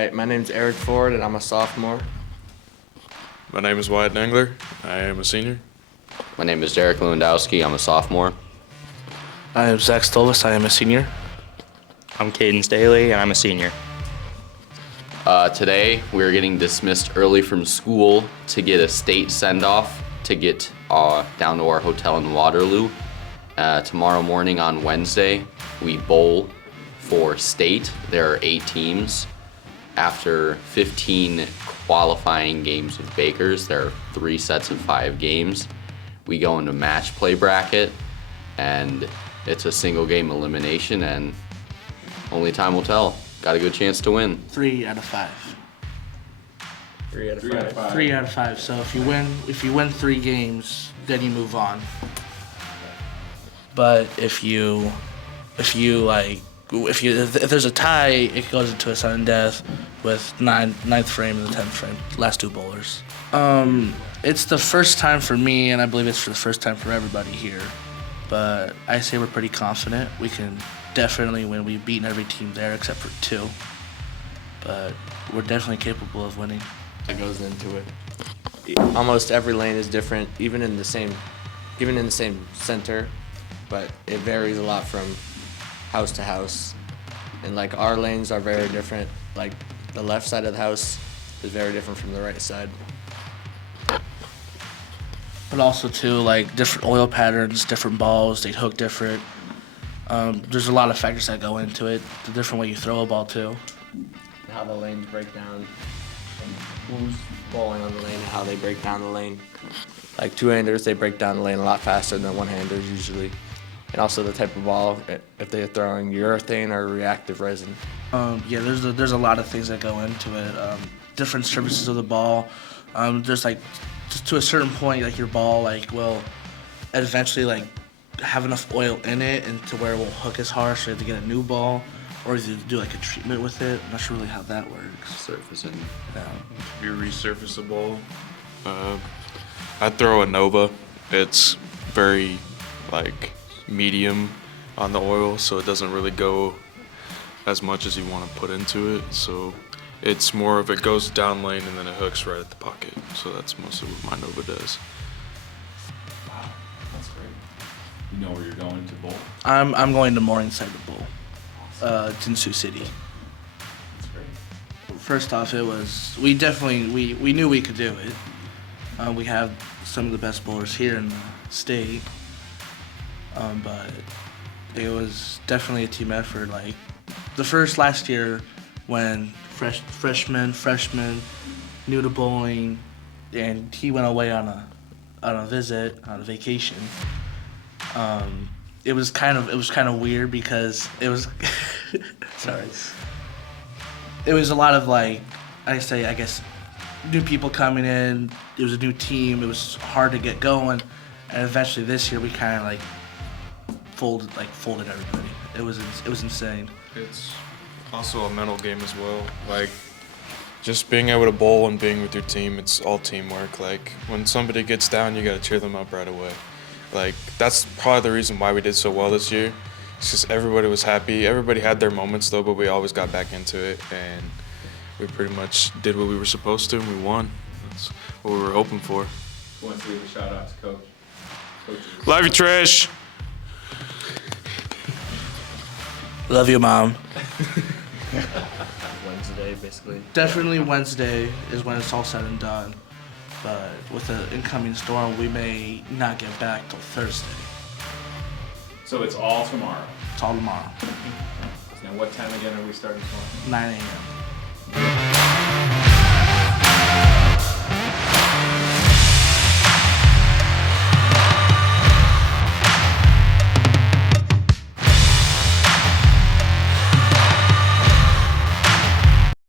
right, my name's Erick Ford, and I'm a sophomore. My name is Wyatt Dengler. I am a senior. My name is Derrick Lewandowski. I'm a sophomore. I am Stoltzfus. I am a senior. I'm Kayden Staley, and I'm a senior. Today, we're getting dismissed early from school to get a state send-off to get down to our hotel in Waterloo. Tomorrow morning on Wednesday, we bowl for state. There are 8 teams. After 15 qualifying games with Bakers, there are 3 sets of 5 games. We go into match play bracket, and it's a single game elimination, and only time will tell. Got a good chance to win. 3 out of 5. 3 out of 5. 3 out of 5. So if you win 3 games, then you move on. But if there's a tie, it goes into a sudden death with 9th frame and the 10th frame. Last 2 bowlers. It's the first time for me, and I believe it's for the first time for everybody here. But I say we're pretty confident. We can definitely win. We've beaten every team there except for 2. But we're definitely capable of winning. That goes into it. Almost every lane is different, even in the same center, but it varies a lot from house to house. And like our lanes are very different. Like the left side of the house is very different from the right side. But also too, like different oil patterns, different balls, they hook different. There's a lot of factors that go into it. The different way you throw a ball too. How the lanes break down, and who's bowling on the lane, and how they break down the lane. Like 2-handers, they break down the lane a lot faster than 1-handers usually. And also the type of ball, if they're throwing urethane or reactive resin. Yeah, there's a lot of things that go into it. Different surfaces of the ball. There's like, just to a certain point, like your ball will eventually like have enough oil in it and to where it won't hook as hard, so you have to get a new ball, or you do like a treatment with it. I'm not sure really how that works. Surfacing. Yeah. If you resurface the ball, I throw a Nova. It's very medium on the oil, so it doesn't really go as much as you want to put into it. So it's more of it goes down lane and then it hooks right at the pocket. So that's mostly what my Nova does. Wow, that's great. You know where you're going to bowl? I'm going to Morningside to bowl. It's in Sioux City. That's great. First off, we knew we could do it. We have some of the best bowlers here in the state. But it was definitely a team effort. Like last year when freshman new to bowling, and he went away on a vacation. It was kind of weird because it was sorry. It was a lot of I guess new people coming in. It was a new team. It was hard to get going, and eventually this year we kind of folded everybody. It was insane. It's also a mental game as well. Just being able to bowl and being with your team, it's all teamwork. When somebody gets down, you got to cheer them up right away. That's probably the reason why we did so well this year. It's just everybody was happy. Everybody had their moments though, but we always got back into it, and we pretty much did what we were supposed to, and we won. That's what we were hoping for. Who wants to leave a shout out to Coach? Love you, Trish. Love you, Mom. Wednesday, basically. Definitely Wednesday is when it's all said and done. But with the incoming storm, we may not get back till Thursday. So it's all tomorrow. It's all tomorrow. Now what time again are we starting tomorrow? 9 a.m.